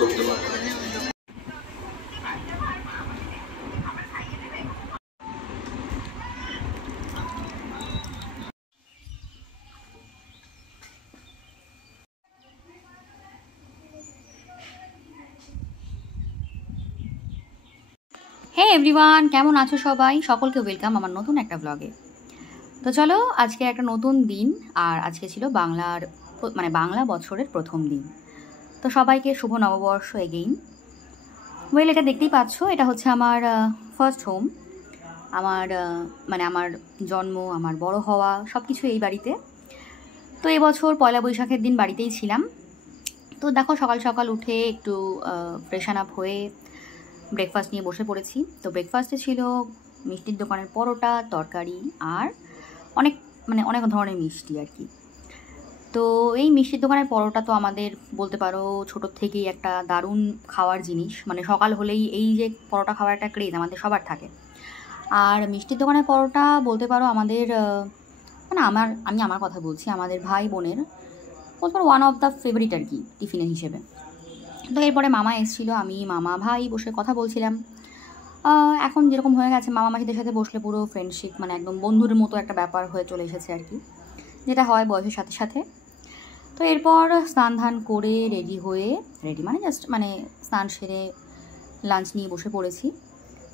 করতে পারো। হে এভরিওয়ান, কেমন আছো সবাই? সকলকে ওয়েলকাম আমার নতুন একটা ব্লগে। তো চলো, আজকে একটা নতুন দিন, আর আজকে ছিল বাংলা বছরের প্রথম দিন। তো সবাইকে শুভ নববর্ষ এগেইন। এটা দেখতেই পাচ্ছ, এটা হচ্ছে আমার ফার্স্ট হোম। আমার জন্ম, আমার বড় হওয়া সব কিছু এই বাড়িতে। তো এবছর পয়লা বৈশাখের দিন বাড়িতেই ছিলাম। তো দেখো, সকাল সকাল উঠে একটু ফ্রেশন আপ হয়ে ব্রেকফাস্ট নিয়ে বসে পড়েছি। তো ব্রেকফাস্টে ছিল মিষ্টির দোকানের পরোটা, তরকারি, আর অনেক ধরনের মিষ্টি আর কি। তো এই মিষ্টির দোকানের পরোটা তো আমাদের বলতে পারো ছোটোর থেকেই একটা দারুণ খাওয়ার জিনিস। সকাল হলেই এই যে পরোটা খাওয়ার একটা ক্রেজ আমাদের সবার থাকে। আর মিষ্টির দোকানের পরোটা বলতে পারো আমাদের আমি আমার কথা বলছি, আমাদের ভাই বোনের বলতে পারো ওয়ান অফ দ্য ফেভারিট আর কি টিফিনের হিসেবে। তো এরপরে মামা এসেছিলো, আমি মামা ভাই বসে কথা বলছিলাম। এখন যেরকম হয়ে গেছে, মামা মাসিদের সাথে বসলে পুরো ফ্রেন্ডশিপ, একদম বন্ধুর মতো একটা ব্যাপার হয়ে চলে এসেছে আর কি, যেটা হয় বয়সের সাথে সাথে। তো এরপর স্নান ধান করে রেডি স্নান সেরে লাঞ্চ নিয়ে বসে পড়েছি।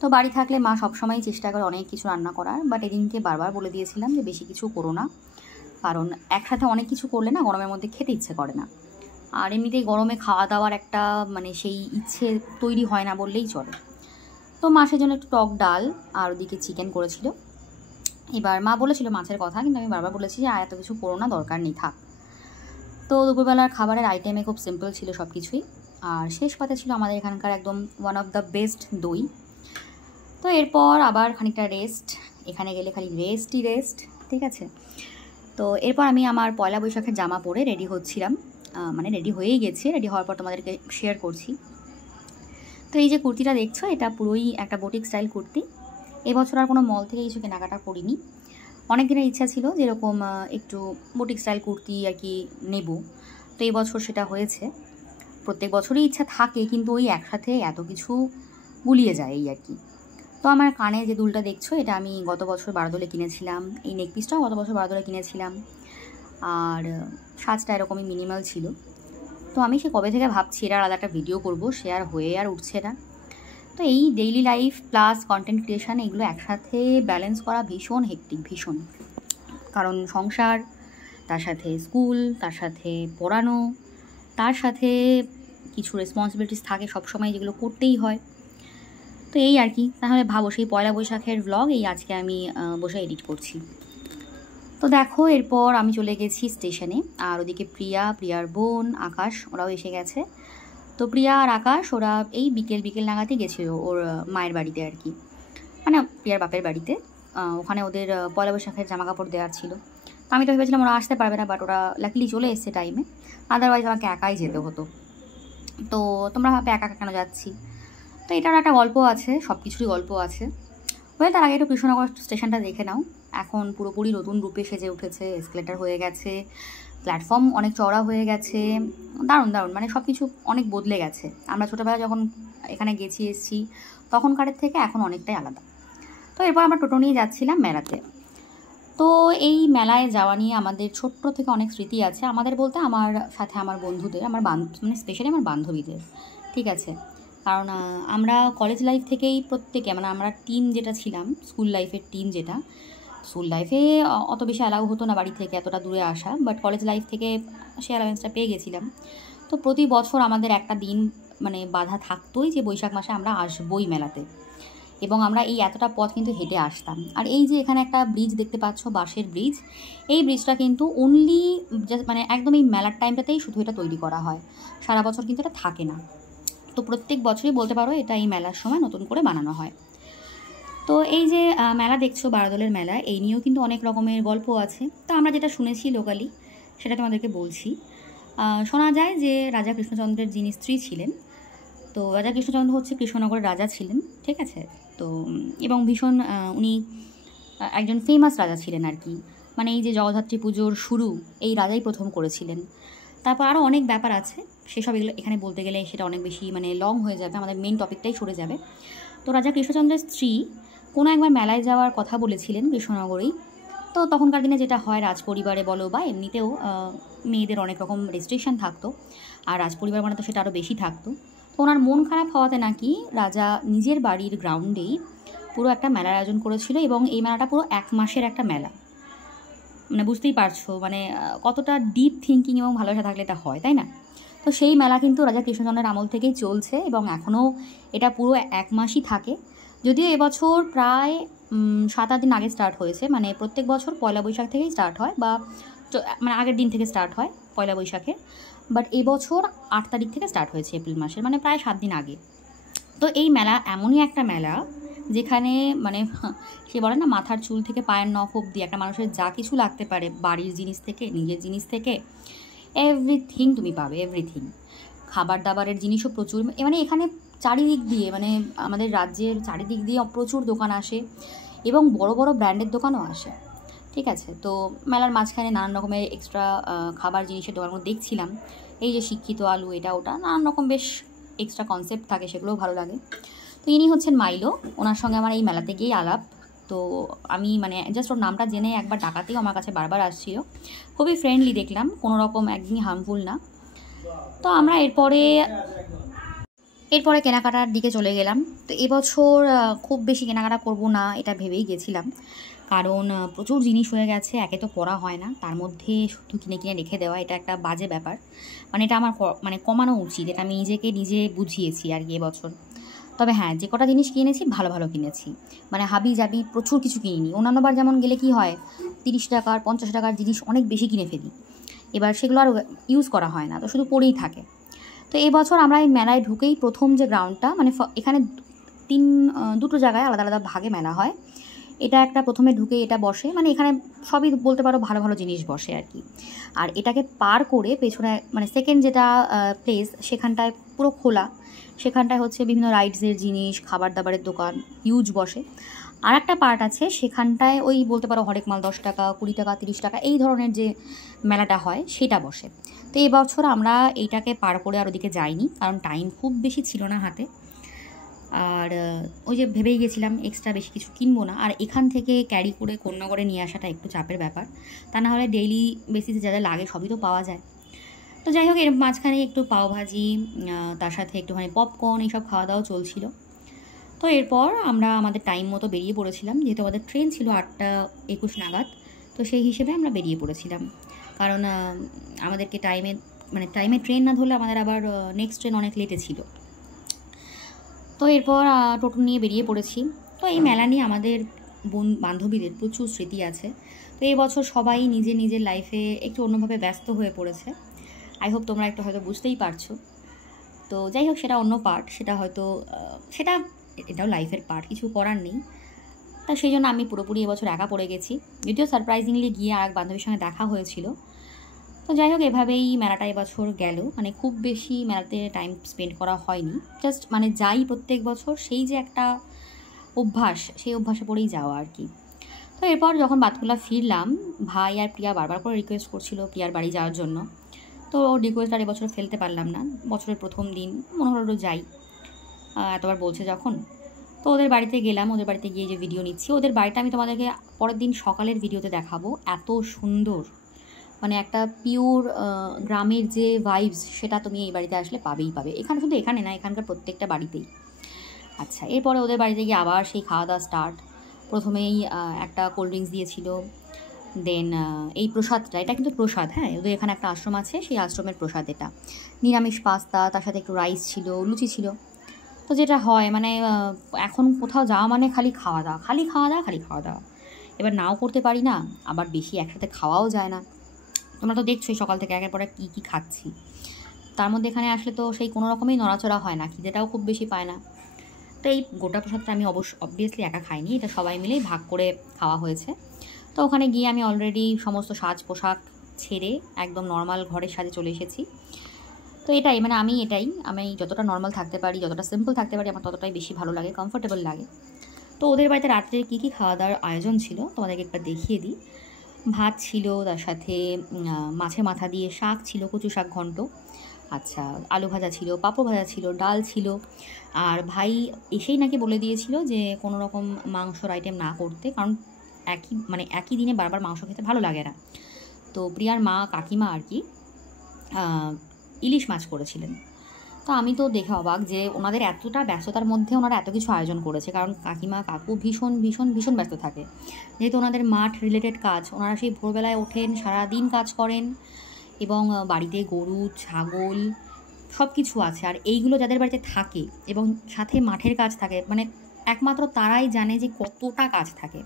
তো বাড়ি থাকলে মা সবসময় চেষ্টা করে অনেক কিছু রান্না করার, বাট এদিনকে বারবার বলে দিয়েছিলাম যে বেশি কিছু করো না, কারণ একসাথে অনেক কিছু করলে না গরমের মধ্যে খেতে ইচ্ছে করে না। আর এমনিতেই গরমে খাওয়া দাওয়ার একটা সেই ইচ্ছে তৈরি হয় না বললেই চলে। তো মা সেজন্য একটু টক ডাল আর ওদিকে চিকেন করেছিল। এবার মা বলেছিল মাছের কথা, কিন্তু আমি বারবার বলেছি যে এত কিছু করো না, দরকার নেই, থাক। তো দুপুরবেলার খাবারের আইটেমে খুব সিম্পল ছিল সব কিছুই। আর শেষ পাতে ছিল আমাদের এখানকার একদম ওয়ান অফ দ্য বেস্ট দই। তো এরপর আবার খানিকটা রেস্ট, এখানে গেলে খালি রেস্ট, ঠিক আছে। তো এরপর আমি আমার পয়লা বৈশাখের জামা পরে রেডি হচ্ছিলাম, রেডি হয়েই গেছি। রেডি হওয়ার পর তোমাদেরকে শেয়ার করছি। তো এই যে কুর্তিটা দেখছো, এটা পুরোই একটা বুটিক স্টাইল কুর্তি। এবছর আর কোনো মল থেকে কিছু কেনাকাটা করিনি। অনেক দিনের ইচ্ছা ছিল যেরকম একটু বুটিক স্টাইল কুর্তি আর কি নেব, তো এই বছর সেটা হয়েছে। প্রত্যেক বছরই ইচ্ছা থাকে, কিন্তু ওই একসাথে এত কিছু গুলিয়ে যায় এই আর কি। তো আমার কানে যে দুলটা দেখছো, এটা আমি গত বছর বারদোলে কিনেছিলাম। এই নেকপিসটাও গত বছর বারদোলে কিনেছিলাম। আর সাজটা এরকমই মিনিমাল ছিল। তো আমি সে কবে থেকে ভাবছি এটা আলাদা একটা ভিডিও করব, শেয়ার হয়ে আর উঠছে না। তো এই daily life plus content creation, এগুলো একসাথে ব্যালেন্স করা ভীষণ হেক্টিক, ভীষণ। কারণ সংসার, তার সাথে স্কুল, তার সাথে পড়ানো, তার সাথে কিছু রেসপন্সিবিলিটিস থাকে সবসময়, যেগুলো করতেই হয়। তো এই আর কি। তাহলে ভাবো, সেই পয়লা বৈশাখের ভ্লগ এই আজকে আমি বসে এডিট করছি। তো দেখো, এরপর আমি চলে গেছি স্টেশনে, আর ওদিকে প্রিয়ার বোন আকাশ ওরাও এসে গেছে। তো প্রিয়া আর আকাশ ওরা এই বিকেল নাগাদই গেছিলো ওর মায়ের বাড়িতে আর কি, প্রিয়ার বাপের বাড়িতে। ওখানে ওদের পয়লা বৈশাখের জামা কাপড় দেওয়ার ছিল। তো আমি তো ভেবেছিলাম ওরা আসতে পারবে না, বাট ওরা লাকিলি চলে এসছে টাইমে, আদারওয়াইজ আমাকে একাই যেতে হতো। তো তোমরা ভাবে একা কেন যাচ্ছি। তো এটার একটা গল্প আছে, সব কিছুরই গল্প আছে। তার আগে একটু কৃষ্ণনগর স্টেশনটা দেখে নাও। এখন পুরোপুরি নতুন রূপে সেজে উঠেছে, এসকেলেটার হয়ে গেছে, প্ল্যাটফর্ম অনেক চওড়া হয়ে গেছে, দারুণ সব কিছু অনেক বদলে গেছে। আমরা ছোটোবেলায় যখন এখানে এসেছি তখনকারের থেকে এখন অনেকটাই আলাদা। তো এরপর আমরা টোটো নিয়ে যাচ্ছিলাম মেলাতে। তো এই মেলায় যাওয়া নিয়ে আমাদের ছোট্ট থেকে অনেক স্মৃতি আছে, আমাদের বলতে আমার সাথে আমার বন্ধুদের, স্পেশালি আমার বান্ধবীদের, ঠিক আছে। কারণ আমরা কলেজ লাইফ থেকেই প্রত্যেকে আমরা টিম যেটা ছিলাম, স্কুল লাইফের টিম যেটা, স্কুল লাইফে অত বেশি অ্যালাউ হতো না বাড়ি থেকে এতটা দূরে আসা, বাট কলেজ লাইফ থেকে সে অ্যালাউন্সটা পেয়ে গেছিলাম। তো প্রতি বছর আমাদের একটা দিন বাধা থাকতোই যে বৈশাখ মাসে আমরা আসবোই মেলাতে, এবং আমরা এই এতটা পথ কিন্তু হেঁটে আসতাম। আর এই যে এখানে একটা ব্রিজ দেখতে পাচ্ছ, বাঁশের ব্রিজ, এই ব্রিজটা কিন্তু অনলি একদম এই মেলার টাইমটাতেই শুধু এটা তৈরি করা হয়, সারা বছর কিন্তু এটা থাকে না। তো প্রত্যেক বছরই বলতে পারো এটা এই মেলার সময় নতুন করে বানানো হয়। তো এই যে মেলা দেখছো, বারদোলের মেলা, এই নিয়েও কিন্তু অনেক রকমের গল্প আছে। তো আমরা যেটা শুনেছি লোকালি সেটা তোমাদেরকে বলছি। শোনা যায় যে রাজা কৃষ্ণচন্দ্রের যিনি স্ত্রী ছিলেন, তো রাজা কৃষ্ণচন্দ্র হচ্ছে কৃষ্ণনগরের রাজা ছিলেন, ঠিক আছে। তো এবং ভীষণ উনি একজন ফেমাস রাজা ছিলেন আর কি। এই যে জগদ্ধাত্রী পুজোর শুরু এই রাজাই প্রথম করেছিলেন। তারপর আরও অনেক ব্যাপার আছে, সেসব এগুলো এখানে বলতে গেলে সেটা অনেক বেশি মানে লং হয়ে যাবে, আমাদের মেন টপিকটাই সরে যাবে। তো রাজা কৃষ্ণচন্দ্রের স্ত্রী কোনো একবার মেলায় যাওয়ার কথা বলেছিলেন কৃষ্ণনগরেই। তো তখনকার দিনে যেটা হয়, রাজপরিবারে বলো বা এমনিতেও মেয়েদের অনেক রকম রেস্ট্রিকশান থাকতো, আর রাজপরিবার মানে তো সেটা আরও বেশি থাকতো। তো ওনার মন খারাপ হওয়াতে নাকি রাজা নিজের বাড়ির গ্রাউন্ডেই পুরো একটা মেলার আয়োজন করেছিল, এবং এই মেলাটা পুরো 1 মাসের একটা মেলা। মানে বুঝতেই পারছো মানে কতটা ডিপ থিঙ্কিং এবং ভালোবাসা থাকলে এটা হয়, তাই না? তো সেই মেলা কিন্তু রাজা কৃষ্ণচন্দ্রের আমল থেকেই চলছে, এবং এখনও এটা পুরো 1 মাসই থাকে। যদিও এবছর প্রায় 7-8 দিন আগে স্টার্ট হয়েছে, মানে প্রত্যেক বছর পয়লা বৈশাখ থেকেই স্টার্ট হয়, বা মানে আগের দিন থেকে স্টার্ট হয় পয়লা বৈশাখে, বাট এবছর 8 তারিখ থেকে স্টার্ট হয়েছে এপ্রিল মাসের, মানে প্রায় 7 দিন আগে। তো এই মেলা এমনই একটা মেলা যেখানে মানে সে বলে না, মাথার চুল থেকে পায়ের নখ অবধি একটা মানুষের যা কিছু লাগতে পারে, বাড়ির জিনিস থেকে নিজের জিনিস থেকে এভরিথিং তুমি পাবে, এভরিথিং। খাবার দাবারের জিনিসও প্রচুর, মানে এখানে চারিদিক দিয়ে মানে আমাদের রাজ্যের চারিদিক দিয়ে প্রচুর দোকান আসে, এবং বড় বড় ব্র্যান্ডের দোকানও আসে, ঠিক আছে। তো মেলার মাঝখানে নানান রকমের এক্সট্রা খাবার জিনিসের দোকানগুলো দেখছিলাম, এই যে শিক্ষিত আলু, এটা ওটা নানান রকম বেশ এক্সট্রা কনসেপ্ট থাকে, সেগুলোও ভালো লাগে। তো ইনি হচ্ছেন মাইলো, ওনার সঙ্গে আমার এই মেলাতে গিয়েই আলাপ। তো আমি মানে জাস্ট ওর নামটা জেনে একবার ডাকাতেই আমার কাছে বারবার আসছিল, খুবই ফ্রেন্ডলি দেখলাম, কোনো রকম একদমই হার্মফুল না। তো আমরা এরপরে কেনাকাটার দিকে চলে গেলাম। তো এবছর খুব বেশি কেনাকাটা করব না এটা ভেবেই গেছিলাম, কারণ প্রচুর জিনিস হয়ে গেছে, একে তো পড়া হয় না, তার মধ্যে শুধু কিনে কিনে রেখে দেওয়া এটা একটা বাজে ব্যাপার। মানে এটা আমার মানে কমানো উচিত, এটা আমি নিজে বুঝিয়েছি আর কি এবছর। তবে হ্যাঁ, যে কটা জিনিস কিনেছি ভালো ভালো কিনেছি, মানে হাবি জাবি প্রচুর কিছু কিনিনি। অন্যান্যবার যেমন গেলে কি হয়, 30 টাকার 50 টাকার জিনিস অনেক বেশি কিনে ফেলি, এবার সেগুলো আর ইউজ করা হয় না, তো শুধু পড়েই থাকে। তো এই বছর আমরা এই মেলায় ঢুকেই প্রথম যে গ্রাউন্ডটা, মানে এখানে দুটো জায়গায় আলাদা আলাদা ভাগে মেলা হয়, এটা একটা প্রথমে ঢুকে এটা বসে, মানে এখানে সবই বলতে পারো ভালো ভালো জিনিস বসে আর কি। আর এটাকে পার করে পেছনে মানে সেকেন্ড যেটা প্লেস, সেখানটায় পুরো খোলা, সেখানটায় হচ্ছে বিভিন্ন রাইডসের জিনিস, খাবার দাবারের দোকান হিউজ বসে। আর একটা পার্ট আছে, সেখানটায় ওই বলতে পারো হরেক মাল 10 টাকা 20 টাকা 30 টাকা এই ধরনের যে মেলাটা হয় সেটা বসে। তো এবছর আমরা এইটাকে পার করে আর ওদিকে যাইনি, কারণ টাইম খুব বেশি ছিল না হাতে, আর ওই যে ভেবেই গেছিলাম এক্সট্রা বেশি কিছু কিনবো না, আর এখান থেকে ক্যারি করে কোন্নগরে নিয়ে আসাটা একটু চাপের ব্যাপার, তা না হলে ডেইলি বেসিসে যা যা লাগে সবই তো পাওয়া যায়। তো যাই হোক, এর মাঝখানে একটু পাওভাজি, তার সাথে একটুখানি পপকর্ন, এইসব খাওয়া দাওয়া চলছিল। তো এরপর আমরা আমাদের টাইম মতো বেরিয়ে পড়েছিলাম, যেহেতু আমাদের ট্রেন ছিল 8:21 নাগাদ, তো সেই হিসেবে আমরা বেরিয়ে পড়েছিলাম, কারণ আমাদেরকে টাইমে ট্রেন না ধরলে আমাদের আবার নেক্সট ট্রেন অনেক লেটে ছিল। তো এরপর টোটো নিয়ে বেরিয়ে পড়েছি। তো এই মেলা নিয়ে আমাদের বান্ধবীদের প্রচুর স্মৃতি আছে। তো এই বছর সবাই নিজের লাইফে একটু অন্যভাবে ব্যস্ত হয়ে পড়েছে, আই হোপ তোমরা একটু হয়তো বুঝতেই পারছো। তো যাই হোক, সেটা অন্য পার্ট, সেটা হয়তো এটাও লাইফের পার্ট, কিছু করার নেই। তা সেই জন্য আমি পুরোপুরি এবছর একা পড়ে গেছি, যদিও সারপ্রাইজিংলি গিয়ে আর এক বান্ধবীর সঙ্গে দেখা হয়েছিল। তো যাই হোক, এভাবেই মেলাটা এবছর গেল, মানে খুব বেশি মেলাতে টাইম স্পেন্ড করা হয়নি, জাস্ট মানে যাই প্রত্যেক বছর সেই যে একটা অভ্যাস, সেই অভ্যাসে পড়েই যাওয়া আর কি। তো এরপর যখন বাতকুলা ফিরলাম, ভাই আর প্রিয়া বারবার করে রিকোয়েস্ট করছিল প্রিয়ার বাড়ি যাওয়ার জন্য। তো ওর রিকোয়েস্ট আর এবছর ফেলতে পারলাম না, বছরের প্রথম দিন মনে হলো যাই, এতবার বলছে যখন। তো ওদের বাড়িতে গেলাম, ওদের বাড়িতে গিয়ে যে ভিডিও নিচ্ছি, ওদের বাড়িটা আমি তোমাদেরকে পরের দিন সকালের ভিডিওতে দেখাবো, এত সুন্দর, মানে একটা পিওর গ্রামের যে ভাইবস সেটা তুমি এই বাড়িতে আসলে পাবেই পাবে, এখানে শুধু এখানে না, এখানকার প্রত্যেকটা বাড়িতেই। আচ্ছা, এরপরে ওদের বাড়িতে গিয়ে আবার সেই খাওয়া দাওয়া স্টার্ট। প্রথমেই একটা কোল্ড ড্রিঙ্কস দিয়েছিল, দেন এই প্রসাদটা, এটা কিন্তু প্রসাদ, হ্যাঁ, ওদের এখানে একটা আশ্রম আছে, সেই আশ্রমের প্রসাদ এটা, নিরামিষ পাস্তা, তার সাথে একটু রাইস ছিল, লুচি ছিল। তো যেটা হয় মানে এখন কোথাও যাওয়া মানে খালি খাওয়া দাওয়া, এবার নাও করতে পারি না, আবার বেশি একসাথে খাওয়াও যায় না। তোমরা তো দেখছোই সকাল থেকে একের পর এক কী খাচ্ছি, তার মধ্যে এখানে আসলে তো সেই কোনো রকমই নড়াচড়া হয় না, খিদেটাও খুব বেশি পায় না। তো এই গোটা প্রসাদটা আমি অবভিয়াসলি একা খাইনি, এটা সবাই মিলেই ভাগ করে খাওয়া হয়েছে। তো ওখানে গিয়ে আমি অলরেডি সমস্ত সাজ পোশাক ছেড়ে একদম নর্মাল ঘরের সাজে চলে এসেছি। তো আমি যতটা নর্মাল থাকতে পারি, যতটা সিম্পল থাকতে পারি, আমার ততটাই বেশি ভালো লাগে, কমফোর্টেবল লাগে। তো ওদের বাড়িতে রাত্রে কী খাওয়া দাওয়ার আয়োজন ছিল তোমাদেরকে একবার দেখিয়ে দিই। ভাত ছিল, তার সাথে মাছের মাথা দিয়ে শাক ছিল, কচু শাক ঘন্ট, আচ্ছা আলু ভাজা ছিল, পাঁপড় ভাজা ছিল, ডাল ছিল। আর ভাই এসেই নাকি বলে দিয়েছিল যে কোনো রকম মাংসর আইটেম না করতে, কারণ একই দিনে বারবার মাংস খেতে ভালো লাগে না। তো প্রিয়ার মা কাকিমা আর কি ইলিশ মাছ করেছিলেন। তো আমি তো দেখে অবাক যে ওনাদের এতটা ব্যস্ততার মধ্যে ওনারা এত কিছু আয়োজন করেছে, কারণ কাকিমা কাকু ভীষণ ভীষণ ভীষণ ব্যস্ত থাকে, যেহেতু ওনাদের মাঠ রিলেটেড কাজ। ওনারা সেই ভোরবেলায় ওঠেন, সারাদিন কাজ করেন, এবং বাড়িতে গরু ছাগল সব কিছু আছে। আর এইগুলো যাদের বাড়িতে থাকে এবং সাথে মাঠের কাজ থাকে, মানে একমাত্র তারাই জানে যে কতটা কাজ থাকে।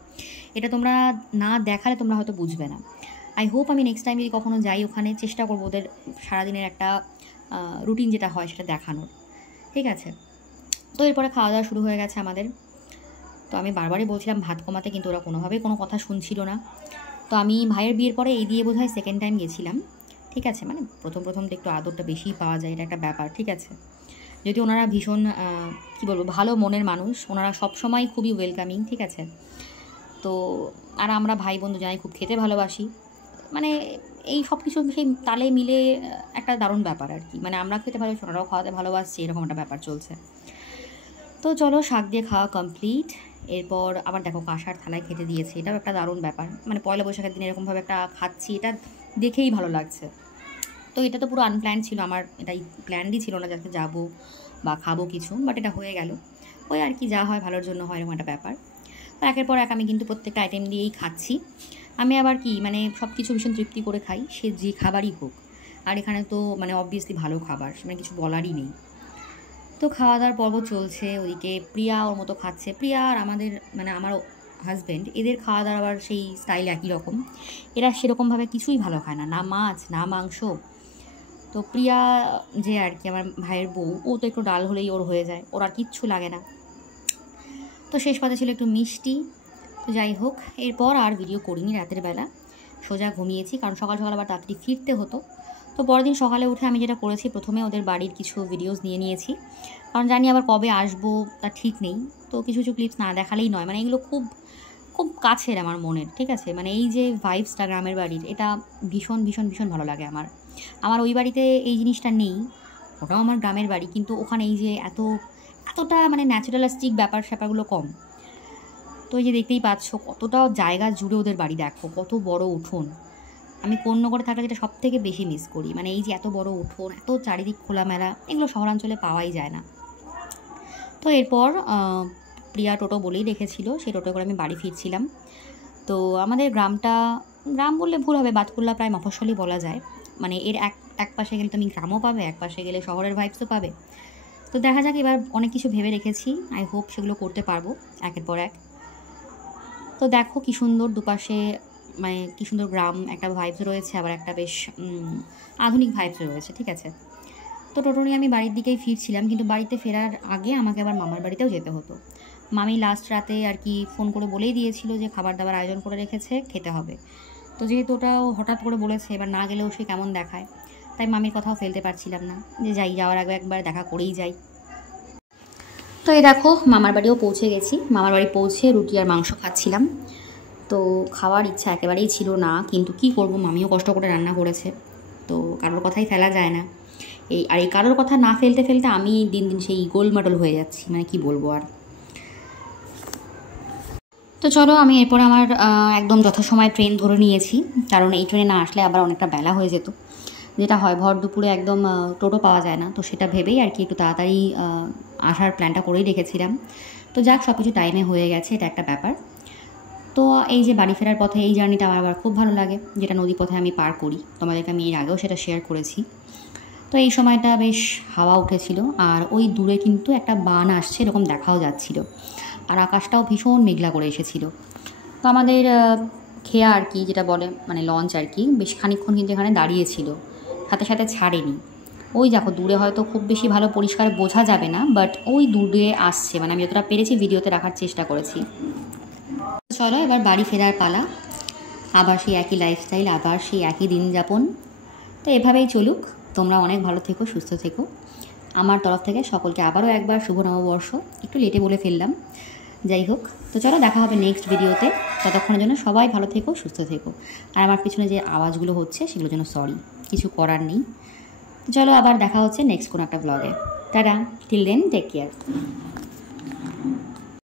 এটা তোমরা না দেখালে তোমরা হয়তো বুঝবে না। আই হোপ আমি নেক্সট টাইম যদি কখনো যাই ওখানে চেষ্টা করবো ওদের সারাদিনের একটা রুটিন যেটা হয় সেটা দেখানোর, ঠিক আছে। তো এরপরে খাওয়া দাওয়া শুরু হয়ে গেছে আমাদের। তো আমি বারবারই বলছিলাম ভাত কমাতে, কিন্তু ওরা কোনোভাবেই কোনো কথা শুনছিল না। তো আমি ভাইয়ের বিয়ের পরে এই দিয়ে বোধহয় সেকেন্ড টাইম গেছিলাম, ঠিক আছে। মানে প্রথম তো একটু আদরটা বেশিই পাওয়া যায়, এটা একটা ব্যাপার, ঠিক আছে। যদি ওনারা ভীষণ কী বলবো ভালো মনের মানুষ, ওনারা সবসময় খুবই ওয়েলকামিং, ঠিক আছে। তো আর আমরা ভাই বন্ধু জানাই খুব খেতে ভালোবাসি, মানে এই সব কিছু সেই তালে মিলে একটা দারুণ ব্যাপার আর কি। মানে আমরা খেতে ভালোবাসি, ওনারাও খাওয়াতে ভালোবাসছি, এরকম একটা ব্যাপার চলছে। তো চলো শাক দিয়ে খাওয়া কমপ্লিট। এরপর আবার দেখো কাঁসার থালায় খেতে দিয়েছে, এটাও একটা দারুণ ব্যাপার। মানে পয়লা বৈশাখের দিন এরকমভাবে একটা খাচ্ছি, এটা দেখেই ভালো লাগছে। তো এটা তো পুরো আনপ্ল্যান্ড ছিল, আমার এটাই প্ল্যানই ছিল না যাতে যাবো বা খাবো কিছু, বাট এটা হয়ে গেল। ওই আর কি, যা হয় ভালোর জন্য হয়, এরকম একটা ব্যাপার। তো একের পর এক আমি কিন্তু প্রত্যেকটা আইটেম দিয়েই খাচ্ছি। আমি আবার কি মানে সব কিছু ভীষণ তৃপ্তি করে খাই, সে যে খাবারই হোক। আর এখানে তো মানে অবভিয়াসলি ভালো খাবার, মানে কিছু বলারই নেই। তো খাওয়া দাওয়ার পর্ব চলছে, ওদিকে প্রিয়া ওর মতো খাচ্ছে। প্রিয়া আর আমাদের মানে আমার হাজব্যান্ড, এদের খাওয়া দাওয়া আবার সেই স্টাইল একই রকম। এরা সেরকমভাবে কিছুই ভালো খায় না, না মাছ না মাংস। তো প্রিয়া যে আর কি আমার ভাইয়ের বউ, ও তো একটু ডাল হলেই ওর হয়ে যায়, ওর আর কিচ্ছু লাগে না। তো শেষ পাতে ছিল একটু মিষ্টি। তো যাই হোক, এরপর আর ভিডিও করিনি রাতের বেলা, সোজা ঘুমিয়েছি, কারণ সকাল সকাল আবার তাড়াতাড়ি ফিরতে হতো। তো পরের দিন সকালে উঠে আমি যেটা করেছি, প্রথমে ওদের বাড়ির কিছু ভিডিওস নিয়েছি, কারণ জানি আবার কবে আসবো তা ঠিক নেই। তো কিছু কিছু ক্লিপস না দেখালেই নয়, মানে এগুলো খুব খুব কাছের আমার মনের, ঠিক আছে। মানে এই যে ভাইবসটা গ্রামের বাড়ির, এটা ভীষণ ভীষণ ভীষণ ভালো লাগে আমার ওই বাড়িতে এই জিনিসটা নেই, ওটাও আমার গ্রামের বাড়ি, কিন্তু ওখানে এই যে এতটা মানে ন্যাচারালিস্টিক ব্যাপার স্যাপারগুলো কম। তো এই যে দেখতেই পাচ্ছ কতটা জায়গা জুড়ে ওদের বাড়ি, দেখো কত বড় উঠোন। আমি কোন্নগরে থাকলে যেটা সব থেকে বেশি মিস করি, মানে এই যে এত বড় উঠোন, এত চারিদিক খোলামেলা, এগুলো শহরাঞ্চলে পাওয়াই যায় না। তো এরপর প্রিয়া টোটো বলেই রেখেছিল, সেই টোটো করে আমি বাড়ি ফিরছিলাম। তো আমাদের গ্রাম বললে ভুল হবে, বাতকুল্লা প্রায় মফস্বলই বলা যায়। মানে এর এক পাশে গেলে তুমি গ্রামও পাবে, এক পাশে গেলে শহরের ভাইবসও পাবে। তো দেখা যাক, এবার অনেক কিছু ভেবে রেখেছি, আই হোপ সেগুলো করতে পারবো একের পর এক। তো দেখো কী সুন্দর দুপাশে, মানে কী সুন্দর গ্রাম একটা ভাইবস রয়েছে, আবার একটা বেশ আধুনিক ভাইবস রয়েছে, ঠিক আছে। তো টোটো নিয়ে আমি বাড়ির দিকেই ফিরছিলাম, কিন্তু বাড়িতে ফেরার আগে আমাকে আবার মামার বাড়িতেও যেতে হতো। মামি লাস্ট রাতে আর কি ফোন করে বলেই দিয়েছিল যে খাবার দাবার আয়োজন করে রেখেছে, খেতে হবে। তো যেহেতু ওটাও হঠাৎ করে বলেছে, এবার না গেলেও সে কেমন দেখায়, তাই মামির কথাও ফেলতে পারছিলাম না, যে যাওয়ার আগে একবার দেখা করেই যাই। তো এই দেখো মামার বাড়িও পৌঁছে গেছি। মামার বাড়ি পৌঁছে রুটি আর মাংস খাচ্ছিলাম। তো খাওয়ার ইচ্ছা একেবারেই ছিল না, কিন্তু কি করব, মামিও কষ্ট করে রান্না করেছে, তো কারোর কথাই ফেলা যায় না। এই কারোর কথা না ফেলতে ফেলতে আমি দিন দিন সেই গোলমাটল হয়ে যাচ্ছি, মানে কি বলবো আর। তো চলো আমি এরপর আমার একদম যথাসময় ট্রেন ধরে নিয়েছি, কারণ এই ট্রেনে না আসলে আবার অনেকটা বেলা হয়ে যেত। যেটা হয় ভর দুপুরে একদম টোটো পাওয়া যায় না, তো সেটা ভেবেই আর কি একটু তাড়াতাড়ি আসার প্ল্যানটা করেই রেখেছিলাম। তো যাক, সব কিছু টাইমে হয়ে গেছে, এটা একটা ব্যাপার। তো এই যে বাড়ি ফেরার পথে এই জার্নিটা আমার আবার খুব ভালো লাগে, যেটা নদী পথে আমি পার করি, তোমাদেরকে আমি এর আগেও সেটা শেয়ার করেছি। তো এই সময়টা বেশ হাওয়া উঠেছিল, আর ওই দূরে কিন্তু একটা বান আসছে এরকম দেখাও যাচ্ছিল, আর আকাশটাও ভীষণ মেঘলা করে এসেছিল। তো আমাদের খেয়া আর কি যেটা বলে, মানে লঞ্চ আর কি, বেশ খানিকক্ষণ কিন্তু এখানে দাঁড়িয়েছিল, সাথে সাথে ছাড়েনি। ওই দেখো দূরে হয়তো খুব বেশি ভালো পরিষ্কার বোঝা যাবে না, বাট ওই দূরে আসছে, মানে আমি যতটা পেরেছি ভিডিওতে রাখার চেষ্টা করেছি। চলো এবার বাড়ি ফেরার পালা, আবার সেই একই লাইফস্টাইল, আবার সেই একই দিন যাপন। তো এভাবেই চলুক, তোমরা অনেক ভালো থেকো, সুস্থ থেকো। আমার তরফ থেকে সকলকে আবারও একবার শুভ নববর্ষ। একটু লেটে বলে ফেললাম, যাই হোক, তো চলো দেখা হবে নেক্সট ভিডিওতে। ততক্ষণের জন্য সবাই ভালো থেকো, সুস্থ থেকো। আর আমার পিছনে যে আওয়াজগুলো হচ্ছে সেগুলোর জন্য সরি, কিছু করার নেই। চলো আবার দেখা হচ্ছে নেক্সট কোনো একটা ব্লগে। Tata, till then take care.